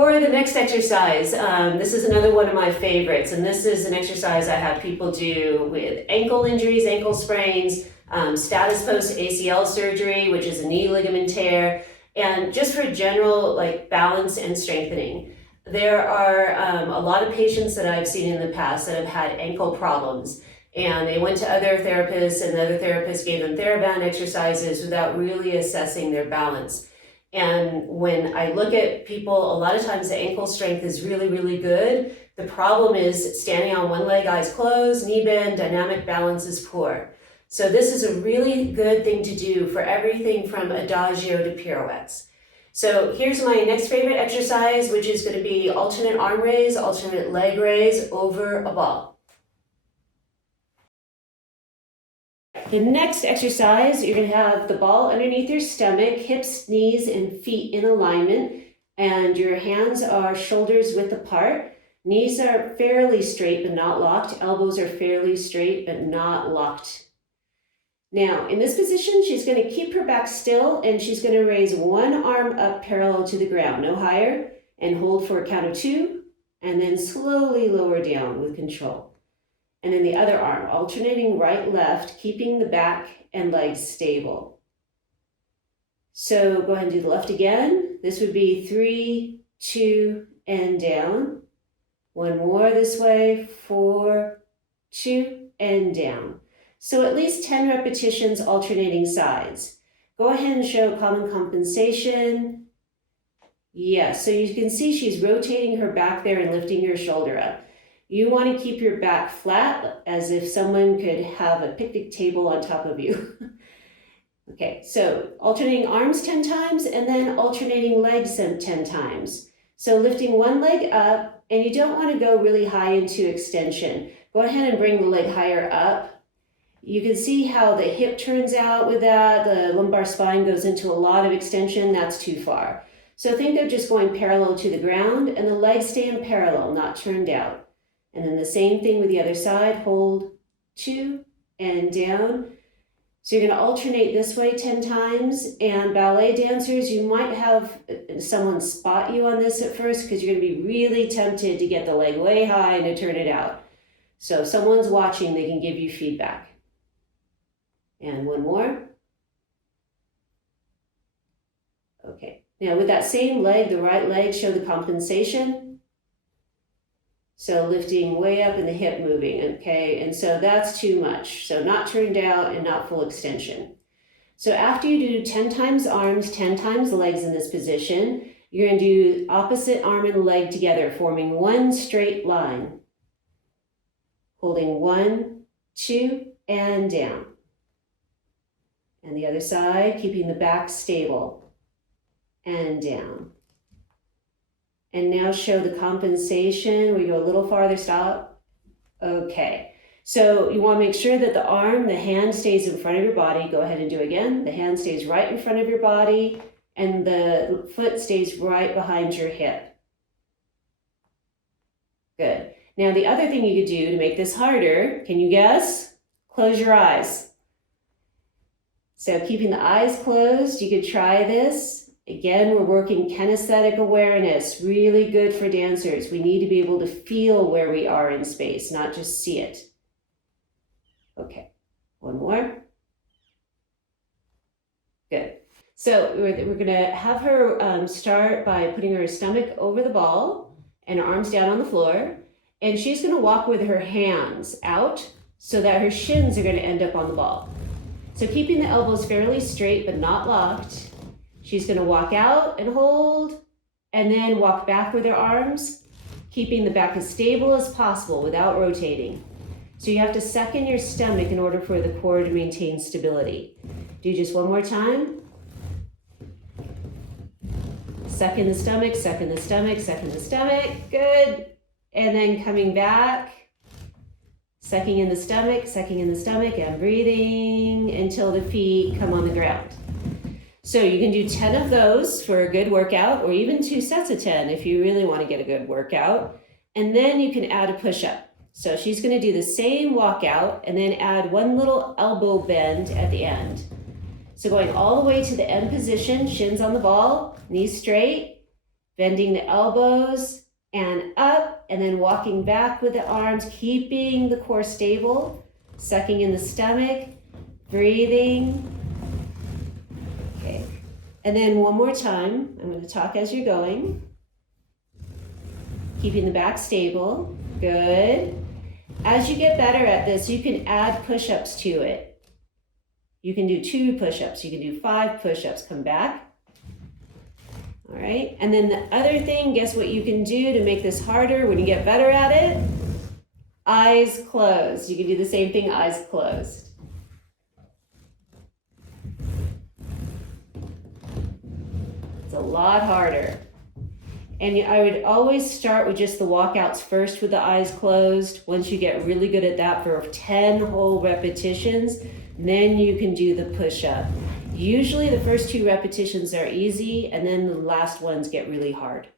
For the next exercise, this is another one of my favorites, and this is an exercise I have people do with ankle injuries, ankle sprains, status post ACL surgery, which is a knee ligament tear, and just for general like balance and strengthening. There are a lot of patients that I've seen in the past that have had ankle problems, and they went to other therapists, and the other therapists gave them TheraBand exercises without really assessing their balance. And when I look at people, a lot of times the ankle strength is really, really good. The problem is standing on one leg, eyes closed, knee bend, dynamic balance is poor. So this is a really good thing to do for everything from adagio to pirouettes. So here's my next favorite exercise, which is going to be alternate arm raise, alternate leg raise over a ball. The next exercise, you're going to have the ball underneath your stomach, hips, knees, and feet in alignment, and your hands are shoulders width apart. Knees are fairly straight but not locked. Elbows are fairly straight but not locked. Now, in this position, she's going to keep her back still, and she's going to raise one arm up parallel to the ground, no higher, and hold for a count of 2, and then slowly lower down with control. And then the other arm, alternating right, left, keeping the back and legs stable. So go ahead and do the left again. This would be 3, 2, and down. One more this way, 4, 2, and down. So at least 10 repetitions alternating sides. Go ahead and show common compensation. Yes, so you can see she's rotating her back there and lifting her shoulder up. You want to keep your back flat as if someone could have a picnic table on top of you. Okay, so alternating arms 10 times and then alternating legs 10 times. So lifting one leg up, and you don't want to go really high into extension. Go ahead and bring the leg higher up. You can see how the hip turns out with that. The lumbar spine goes into a lot of extension. That's too far. So think of just going parallel to the ground, and the legs stay in parallel, not turned out. And then the same thing with the other side, hold 2 and down. So you're going to alternate this way 10 times, and ballet dancers, you might have someone spot you on this at first because you're going to be really tempted to get the leg way high and to turn it out. So if someone's watching, they can give you feedback. And one more. Okay, now with that same leg, the right leg, show the compensation. So lifting way up and the hip moving, okay? And so that's too much. So not turned out and not full extension. So after you do 10 times arms, 10 times legs in this position, you're going to do opposite arm and leg together, forming one straight line. Holding 1, 2, and down. And the other side, keeping the back stable and down. And now show the compensation. We go a little farther, stop. Okay, so you want to make sure that the arm, the hand stays in front of your body. Go ahead and do it again. The hand stays right in front of your body, and the foot stays right behind your hip. Good. Now the other thing you could do to make this harder, can you guess? Close your eyes. So keeping the eyes closed, you could try this. Again, we're working kinesthetic awareness, really good for dancers. We need to be able to feel where we are in space, not just see it. Okay, one more. Good. So we're going to have her start by putting her stomach over the ball and her arms down on the floor. And she's going to walk with her hands out so that her shins are going to end up on the ball. So keeping the elbows fairly straight but not locked. She's going to walk out and hold, and then walk back with her arms, keeping the back as stable as possible without rotating. So you have to suck in your stomach in order for the core to maintain stability. Do just one more time. Suck in the stomach, suck in the stomach, suck in the stomach. Good. And then coming back, sucking in the stomach, and breathing until the feet come on the ground. So you can do 10 of those for a good workout, or even 2 sets of 10 if you really want to get a good workout. And then you can add a push-up. So she's going to do the same walkout and then add one little elbow bend at the end. So going all the way to the end position, shins on the ball, knees straight, bending the elbows and up, and then walking back with the arms, keeping the core stable, sucking in the stomach, breathing. Okay, and then one more time, I'm going to talk as you're going. Keeping the back stable, good. As you get better at this, you can add push-ups to it. You can do 2 push-ups, you can do 5 push-ups, come back. All right, and then the other thing, guess what you can do to make this harder when you get better at it? Eyes closed. You can do the same thing, eyes closed. It's a lot harder. And I would always start with just the walkouts first with the eyes closed. Once you get really good at that for 10 whole repetitions, then you can do the push-up. Usually the first 2 repetitions are easy, and then the last ones get really hard.